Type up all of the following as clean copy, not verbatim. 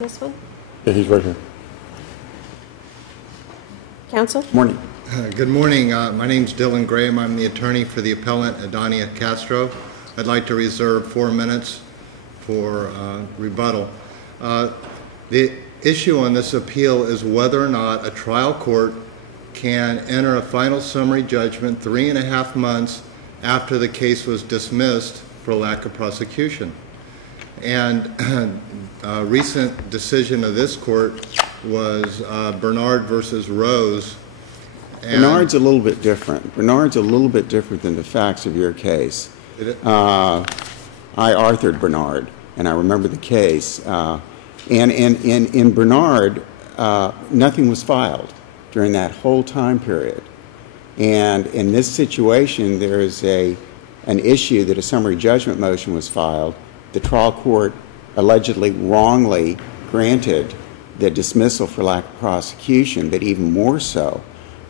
This one? Yeah, he's right here. Counsel? Morning. Good morning. My name is Dylan Graham. I'm the attorney for the appellant, Adania Castro. I'd like to reserve 4 minutes for rebuttal. The issue on this appeal is whether or not a trial court can enter a final summary judgment 3.5 months after the case was dismissed for lack of prosecution. And a recent decision of this court was Bernard versus Rose. And Bernard's a little bit different. Bernard's a little bit different than the facts of your case. I authored Bernard, and I remember the case. And in Bernard, nothing was filed during that whole time period. And in this situation, there is an issue that a summary judgment motion was filed. The trial court allegedly wrongly granted the dismissal for lack of prosecution, but even more so,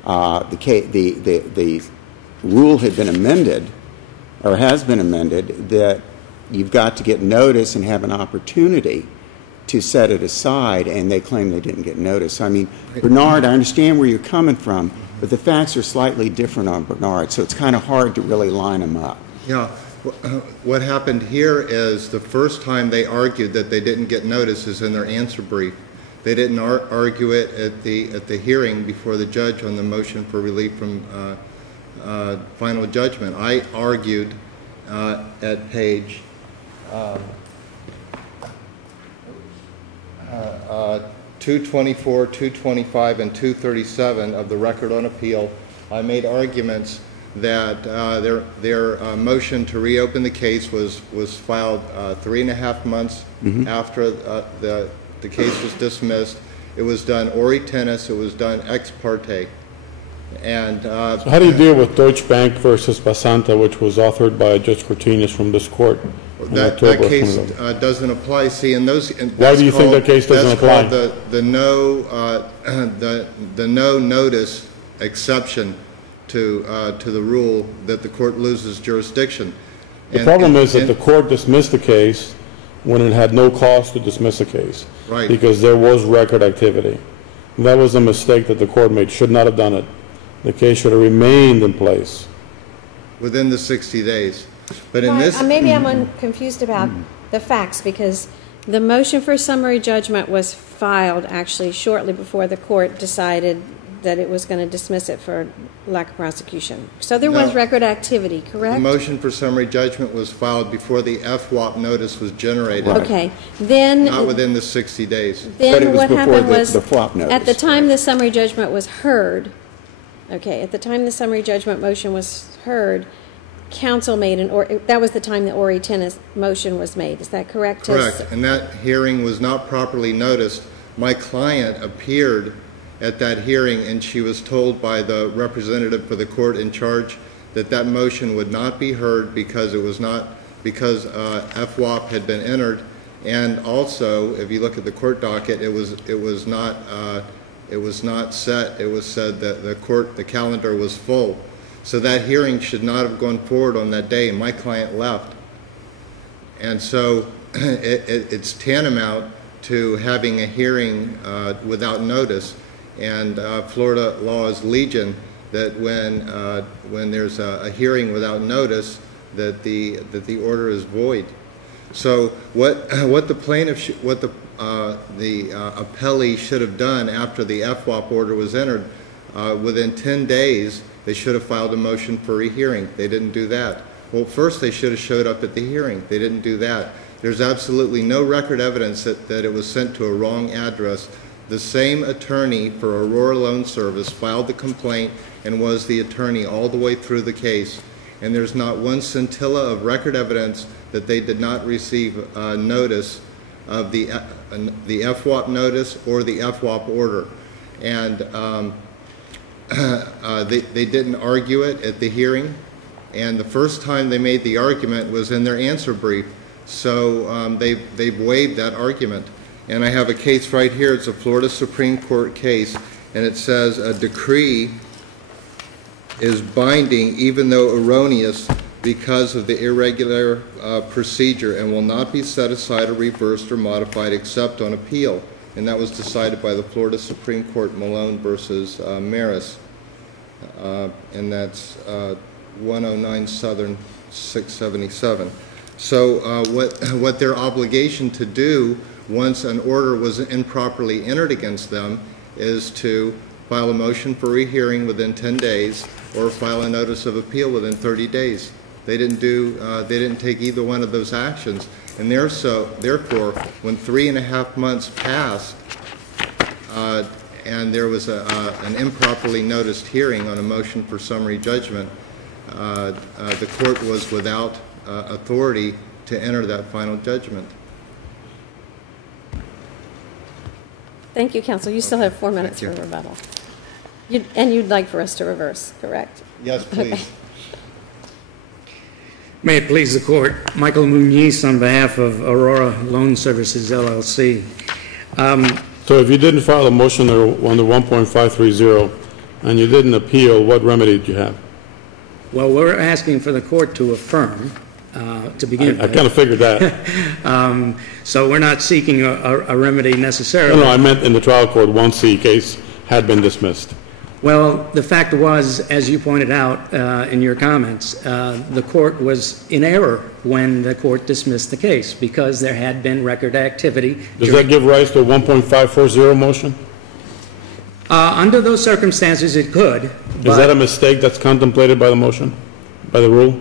the rule had been amended, or has been amended, that you've got to get notice and have an opportunity to set it aside, and they claim they didn't get notice. I mean, Bernard, I understand where you're coming from, but the facts are slightly different on Bernard, so it's kind of hard to really line them up. Yeah. What happened here is the first time they argued that they didn't get notice is in their answer brief. They didn't argue it at the hearing before the judge on the motion for relief from final judgment. I argued at page 224, 225, and 237 of the record on appeal. I made arguments that their motion to reopen the case was filed 3.5 months after the case was dismissed. It was done ori tennis. It was done ex parte. And so how do you deal with Deutsche Bank versus Basanta, which was authored by Judge Cortinez from this court? That case doesn't apply. See, in those. Why do you think that case doesn't apply? That's called the no notice exception to the rule that the court loses jurisdiction. The problem is that the court dismissed the case when it had no cause to dismiss the case. Right. Because there was record activity. And that was a mistake that the court made. Should not have done it. The case should have remained in place within the 60 days. But in this, maybe I'm confused about the facts, because the motion for summary judgment was filed actually shortly before the court decided that it was going to dismiss it for lack of prosecution. So there was record activity, correct? The motion for summary judgment was filed before the FWAP notice was generated. Right. Okay. Then not within the 60 days. Then what happened was the FWAP notice. At the time the summary judgment was heard, at the time the summary judgment motion was heard, counsel made that was the time the ori tennis motion was made. Is that correct? Correct. And that hearing was not properly noticed. My client appeared at that hearing, and she was told by the representative for the court in charge that that motion would not be heard because FWAP had been entered, and also, if you look at the court docket, it was not set. It was said that the calendar was full, so that hearing should not have gone forward on that day. And my client left, and so it's tantamount to having a hearing without notice. And Florida law is legion that when there's a hearing without notice, that the order is void. So what the plaintiff the appellee should have done after the FWAP order was entered, within 10 days they should have filed a motion for rehearing. They didn't do that. Well, first they should have showed up at the hearing. They didn't do that. There's absolutely no record evidence that it was sent to a wrong address. The same attorney for Aurora Loan Service filed the complaint and was the attorney all the way through the case. And there's not one scintilla of record evidence that they did not receive notice of the FWAP notice or the FWAP order. And they didn't argue it at the hearing. And the first time they made the argument was in their answer brief. So they've waived that argument. And I have a case right here. It's a Florida Supreme Court case, and it says a decree is binding even though erroneous because of the irregular procedure and will not be set aside or reversed or modified except on appeal. And that was decided by the Florida Supreme Court, Malone versus Maris. And that's 109 Southern 677. So what their obligation to do once an order was improperly entered against them is to file a motion for rehearing within 10 days or file a notice of appeal within 30 days. They didn't take either one of those actions. And therefore, when 3.5 months passed and there was an improperly noticed hearing on a motion for summary judgment, the court was without authority to enter that final judgment. Thank you, counsel. You still have 4 minutes for rebuttal. And you'd like for us to reverse, correct? Yes, please. Okay. May it please the Court. Michael Muniz on behalf of Aurora Loan Services, LLC. So if you didn't file a motion under 1.530 and you didn't appeal, what remedy did you have? Well, we're asking for the Court to affirm, to begin with. I kind of figured that. So we're not seeking a remedy necessarily. No, I meant in the trial court once the case had been dismissed. Well, the fact was, as you pointed out in your comments, the court was in error when the court dismissed the case because there had been record activity. Does that give rise to a 1.540 motion? Under those circumstances, it could. Is that a mistake that's contemplated by the motion, by the rule?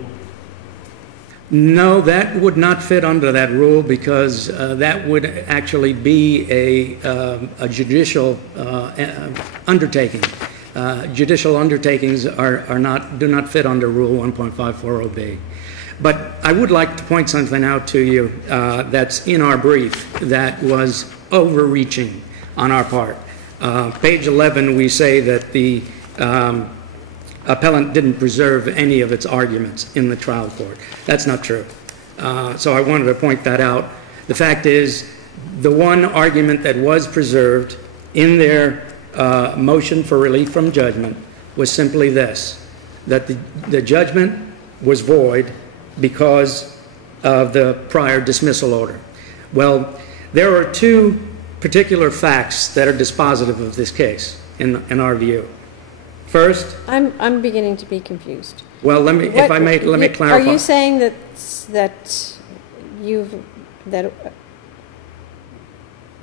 No, that would not fit under that rule because that would actually be a judicial undertaking. Judicial undertakings do not fit under Rule 1.540B. But I would like to point something out to you that's in our brief that was overreaching on our part. Page 11, we say that the appellant didn't preserve any of its arguments in the trial court. That's not true. So I wanted to point that out. The fact is, the one argument that was preserved in their motion for relief from judgment was simply this, that the judgment was void because of the prior dismissal order. Well, there are two particular facts that are dispositive of this case in our view. First, I'm beginning to be confused. well, let me clarify. Are you saying that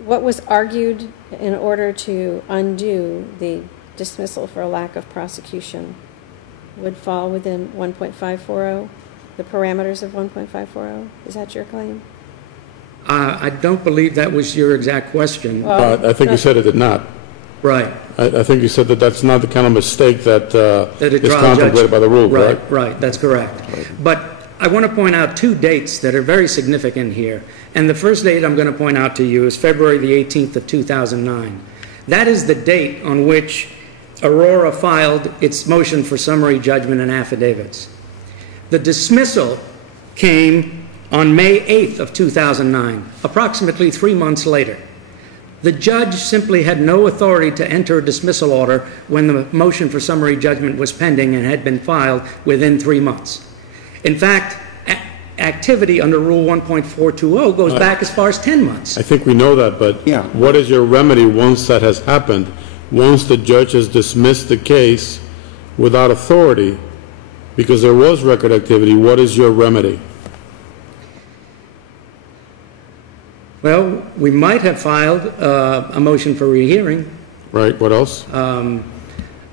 what was argued in order to undo the dismissal for a lack of prosecution would fall within 1.540, the parameters of 1.540? Is that your claim? I don't believe that was your exact question. I think you said it did not. Right. I think you said that that's not the kind of mistake that is trial contemplated judge, by the rule, right? correct? Right, that's correct. Right. But I want to point out two dates that are very significant here. And the first date I'm going to point out to you is February the 18th of 2009. That is the date on which Aurora filed its motion for summary judgment and affidavits. The dismissal came on May 8th of 2009, approximately 3 months later. The judge simply had no authority to enter a dismissal order when the motion for summary judgment was pending and had been filed within 3 months. In fact, activity under Rule 1.420 goes back as far as 10 months. I think we know that, but what is your remedy once that has happened? Once the judge has dismissed the case without authority, because there was record activity, what is your remedy? Well, we might have filed a motion for rehearing. Right, what else?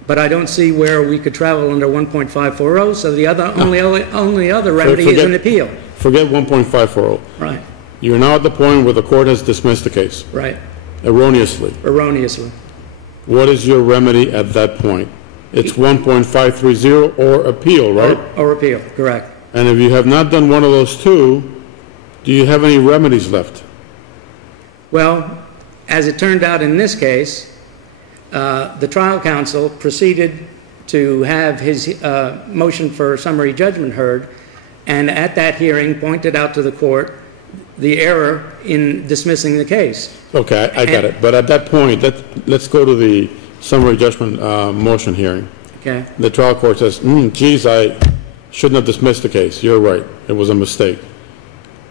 But I don't see where we could travel under 1.540, so the only other remedy is an appeal. Forget 1.540. Right. You're now at the point where the court has dismissed the case. Right. Erroneously. Erroneously. What is your remedy at that point? It's 1.530 or appeal, right? Or appeal, correct. And if you have not done one of those two, do you have any remedies left? Well, as it turned out in this case, the trial counsel proceeded to have his motion for summary judgment heard, and at that hearing pointed out to the court the error in dismissing the case. Okay, I got it. But at that point, let's go to the summary judgment motion hearing. Okay. The trial court says, geez, I shouldn't have dismissed the case. You're right. It was a mistake.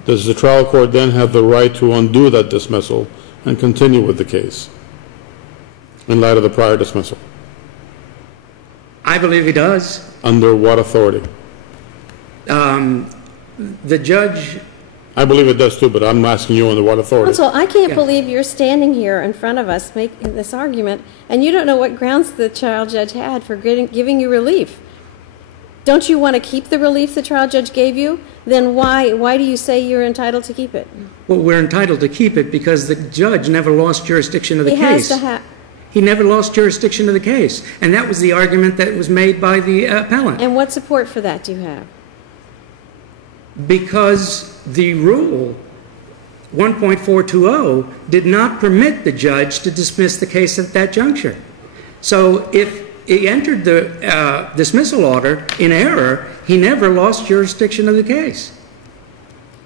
Does the trial court then have the right to undo that dismissal and continue with the case in light of the prior dismissal? I believe he does. Under what authority? The judge, I believe it does too, but I'm asking you under what authority. Counsel, I can't Yeah. believe you're standing here in front of us making this argument, and you don't know what grounds the trial judge had for giving you relief. Don't you want to keep the relief the trial judge gave you? Then why do you say you're entitled to keep it? well, we're entitled to keep it because the judge never lost jurisdiction of the He has case. to have. He never lost jurisdiction of the case. And that was the argument that was made by the appellant. And what support for that do you have? Because the rule 1.420 did not permit the judge to dismiss the case at that juncture. So if he entered the dismissal order in error, he never lost jurisdiction of the case.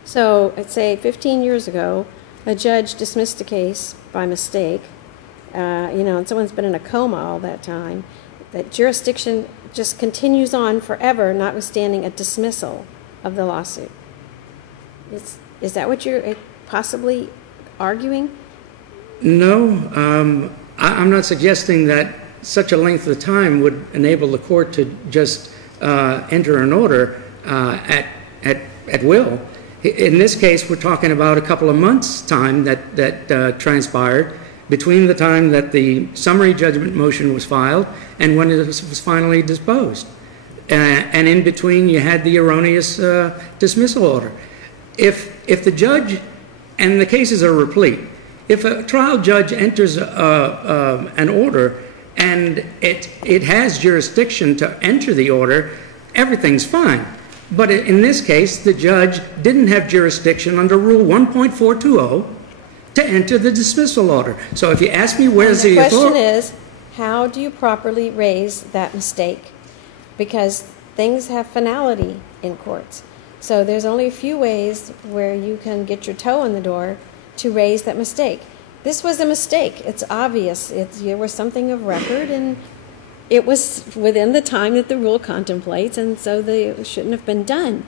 So, let's say 15 years ago, a judge dismissed a case by mistake, and someone's been in a coma all that time, that jurisdiction just continues on forever, notwithstanding a dismissal of the lawsuit. Is that what you're possibly arguing? No, I'm not suggesting that such a length of time would enable the court to just enter an order at will. In this case, we're talking about a couple of months' time that transpired between the time that the summary judgment motion was filed and when it was finally disposed. And in between, you had the erroneous dismissal order. If the judge, and the cases are replete, if a trial judge enters an order and it has jurisdiction to enter the order, everything's fine. But in this case, the judge didn't have jurisdiction under Rule 1.420 to enter the dismissal order. So if you ask me where's the authority... The question is, how do you properly raise that mistake? Because things have finality in courts. So there's only a few ways where you can get your toe in the door to raise that mistake. This was a mistake. It's obvious. There was something of record, and it was within the time that the rule contemplates, and so it shouldn't have been done.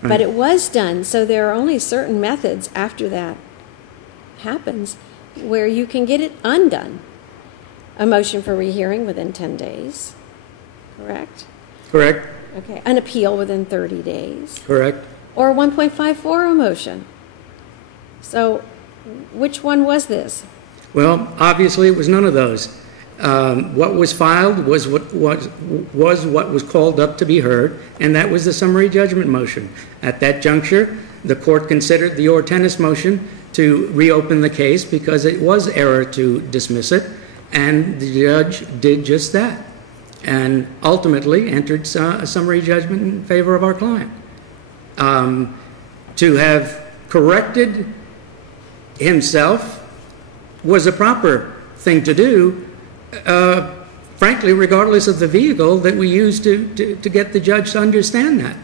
Right. But it was done. So there are only certain methods after that happens where you can get it undone. A motion for rehearing within 10 days, correct? Correct. Okay, an appeal within 30 days. Correct. Or a 1.54 motion. So which one was this? Well, obviously it was none of those. What was filed was what was called up to be heard, and that was the summary judgment motion. At that juncture, the court considered the Ortenis motion to reopen the case because it was error to dismiss it, and the judge did just that, and ultimately entered a summary judgment in favor of our client. To have corrected himself was a proper thing to do, frankly, regardless of the vehicle that we used to get the judge to understand that.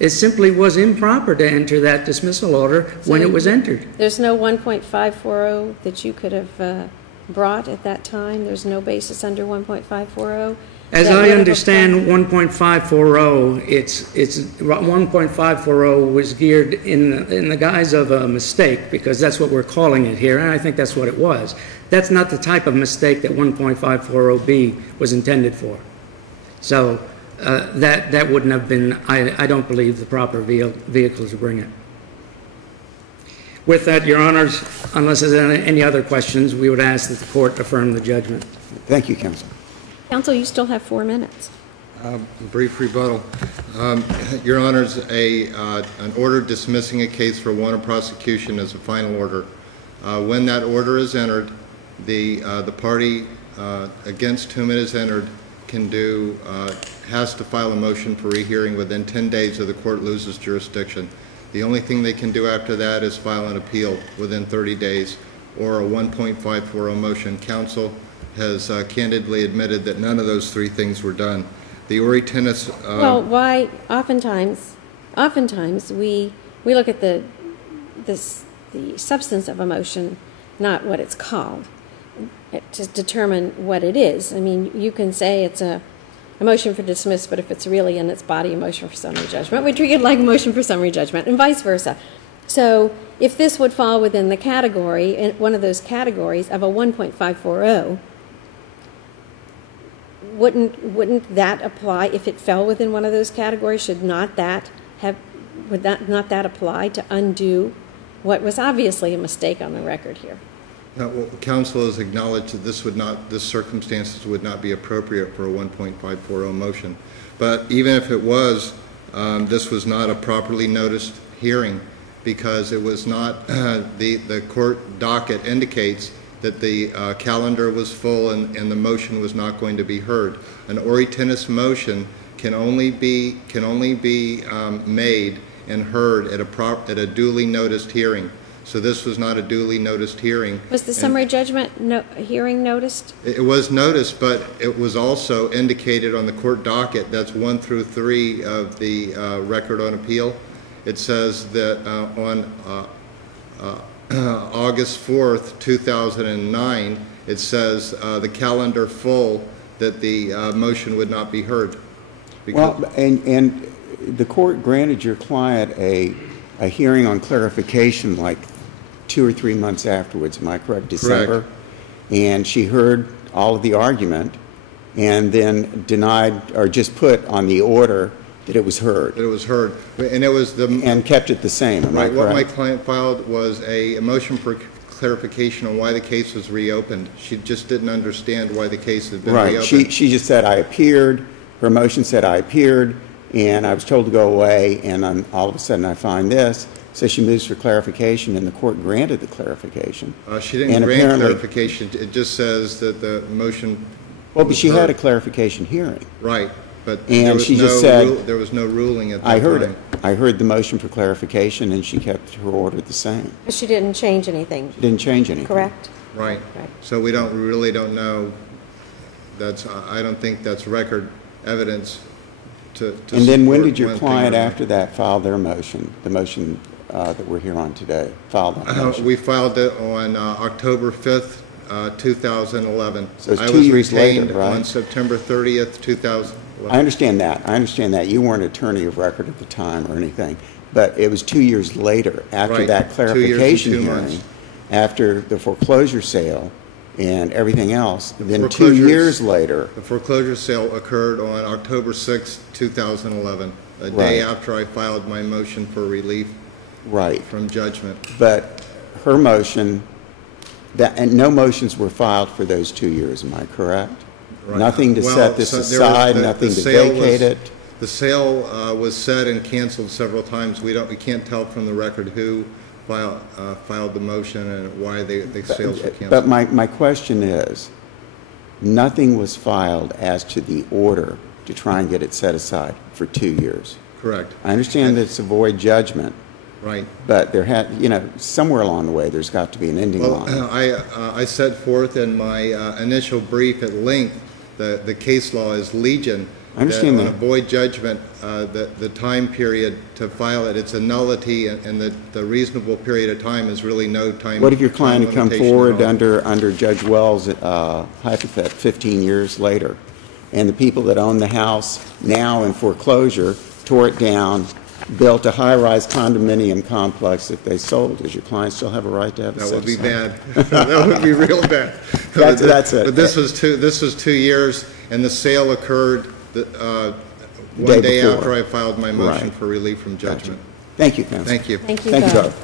It simply was improper to enter that dismissal order when it was entered. There's no 1.540 that you could have brought at that time? There's no basis under 1.540? As I understand 1.540, it's 1.540 was geared in the guise of a mistake, because that's what we're calling it here, and I think that's what it was. That's not the type of mistake that 1.540B was intended for. So that wouldn't have been, I don't believe, the proper vehicle to bring it. With that, Your Honors, unless there's any other questions, we would ask that the court affirm the judgment. Thank you, counsel. Counsel, you still have 4 minutes. Brief rebuttal. Your Honors, an order dismissing a case for warrant of prosecution is a final order. When that order is entered, the party against whom it is entered has to file a motion for rehearing within 10 days or the court loses jurisdiction. The only thing they can do after that is file an appeal within 30 days or a 1.540 motion. Counsel has candidly admitted that none of those 3 things were done. The Ortenis... well, why? Oftentimes we look at the substance of a motion, not what it's called, to determine what it is. I mean, you can say it's a a motion for dismiss, but if it's really in its body a motion for summary judgment, we treat it like a motion for summary judgment, and vice versa. So if this would fall within the category, in one of those categories of a 1.540, wouldn't that apply if it fell within one of those categories? Would not that apply to undo what was obviously a mistake on the record here? Well, counsel has acknowledged that this circumstances would not be appropriate for a 1.540 motion. But even if it was, this was not a properly noticed hearing, because it was not, the court docket indicates that the calendar was full and the motion was not going to be heard. An ori tennis motion can only be made and heard at a duly noticed hearing. So this was not a duly noticed hearing. Was the summary judgment hearing noticed? It was noticed, but it was also indicated on the court docket. That's 1 through 3 of the record on appeal. It says that on August 4th, 2009, it says the calendar full, that the motion would not be heard. Well, and the court granted your client a hearing on clarification like 2 or 3 months afterwards, am I correct? December? Correct. And she heard all of the argument and then denied or just put on the order that it was heard. That it was heard. And it was the... And kept it the same, am I correct? What my client filed was a motion for clarification on why the case was reopened. She just didn't understand why the case had been reopened. Right. She just said, I appeared. Her motion said, I appeared. And I was told to go away, and all of a sudden I find this. So she moves for clarification, and the court granted the clarification. She didn't grant clarification. It just says that the motion... Well, but she had a clarification hearing. Right. But and she just said... There was no ruling at that I heard time. it. I heard the motion for clarification, and she kept her order the same. But she didn't change anything. She didn't change anything. Correct? Right. So we really don't know. I don't think that's record evidence to And then when did your one client, thing or after that, file their motion, the motion that we're here on today, file that motion? We filed it on October 5th, 2011. So it's 2 years later, right? I was retained on September 30th, 2011. I understand that. I understand that. You weren't attorney of record at the time or anything. But it was 2 years later, after Right. that 2 clarification years and 2 hearing, months. after the foreclosure sale and everything else, then 2 years later. The foreclosure sale occurred on October 6th, 2011, a Right. day after I filed my motion for relief Right. from judgment. But her motion, and no motions were filed for those 2 years, am I correct? Right. Nothing to Well, set this so there was aside, the nothing to sale vacate it? The sale was set and canceled several times. We can't tell from the record who filed the motion and why the sales were canceled. But my question is, nothing was filed as to the order to try and get it set aside for 2 years. Correct. I understand that it's a void judgment, Right. but there had, somewhere along the way, there's got to be an ending Well, line. I set forth in my initial brief at length the case law is legion. I understand that. On that. a void judgment, the time period to file it, it's a nullity, and the reasonable period of time is really no time. What if your client had come limitation forward at all. under Judge Wells' hypothet 15 years later, and the people that own the house now in foreclosure tore it down, built a high-rise condominium complex that they sold? Does your client still have a right to have it That set would be aside? bad. That would be real bad. That's it. But this was 2 years, and the sale occurred one Day day before. after I filed my motion Right. for relief from Gotcha. judgment. Thank you, counsel. Thank you. Thank you Thank you both. both.